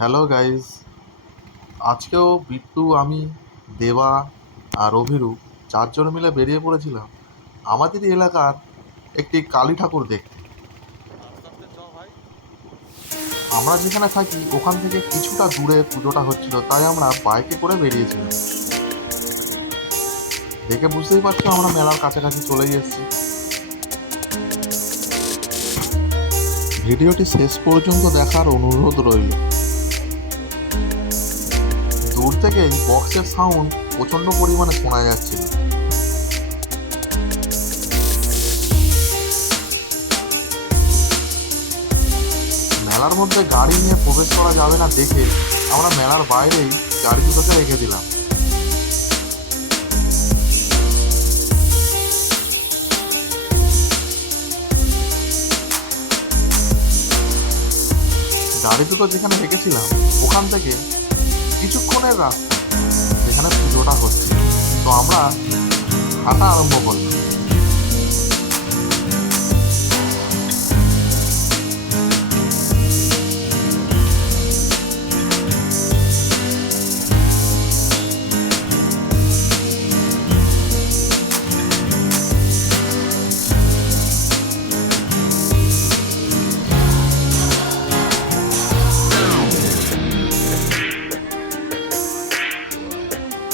Hello guys, আজকেও বিট্টু, আমি, দেবা আর অভিরূপ চারজন মিলে বেরিয়ে পড়েছিলাম আমাদেরই এলাকার একটি কালী ঠাকুর দেখতে। আমরা যেখানে থাকি ওখান থেকে কিছুটা দূরে পুজোটা হচ্ছিল, তাই আমরা বাইকে করে বেরিয়েছিলাম। দেখে বুঝতেই পারছো আমরা মেলার কাছাকাছি চলেই এসেছি। ভিডিওটি শেষ পর্যন্ত দেখার অনুরোধ রইল। দূর থেকেই বক্সের সাউন্ড প্রচণ্ড পরিমাণে শোনা যাচ্ছিল। মেলার মধ্যে গাড়ি নিয়ে প্রবেশ করা যাবে না দেখে আমরা মেলার বাইরেই গাড়ি দুটোকে রেখে দিলাম। গাড়ি দুটো যেখানে রেখেছিলাম ওখান থেকে কিছুক্ষণের রাস্তা যেখানে পুজোটা হচ্ছে, তো আমরা হাঁটা আরম্ভ করলাম।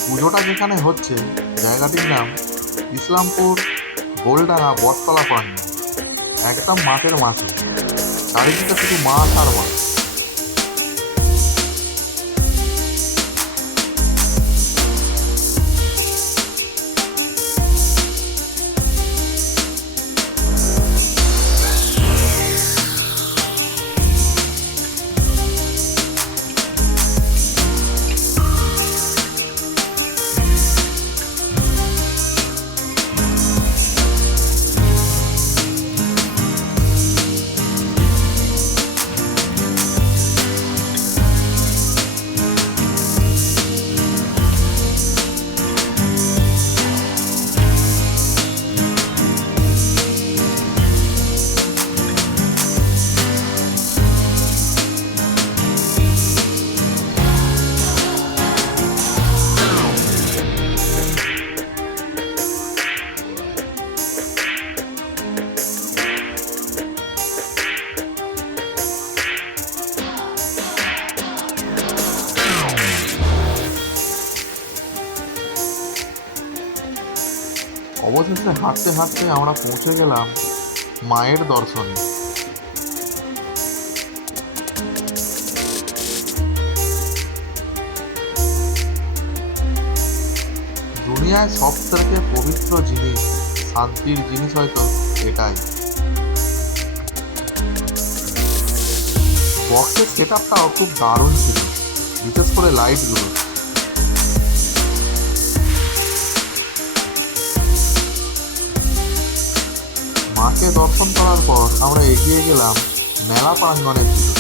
পুজোটা যেখানে হচ্ছে জায়গাটির নাম ইসলামপুর গোলডাঙ্গা বটতলা প্রাঙ্গণ, একদম মাঠের মাঝে, চারিদিকে শুধু মাঠ আর মাঠ। অবশেষে হাঁটতে হাঁটতে আমরা পৌঁছে গেলাম মায়ের দর্শনে। দুনিয়ায় সব থেকে পবিত্র জিনিস, শান্তির জিনিস হয়তো এটাই। বক্সের সেট আপটাও খুব দারুণ ছিল, বিশেষ করে লাইটগুলো। মাকে দর্শন করার পর আমরা এগিয়ে গেলাম মেলা প্রাঙ্গণের দিকে।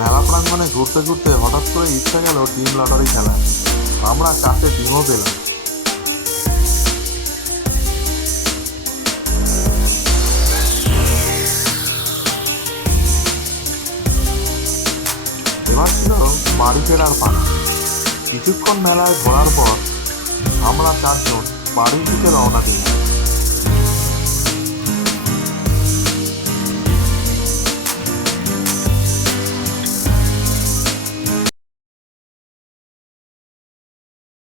মেলা প্রাঙ্গণে ঘুরতে ঘুরতে হঠাৎ করে ইচ্ছা গেল ডিম লটারি খেলা। আমরা কাছে ডিমও পেলাম। এবার ছিল বাড়ি ফেরার পালা। কিছুক্ষণ মেলায় ঘোরার পর আমরা চারজন বাড়ির দিকে রওনা দিলাম।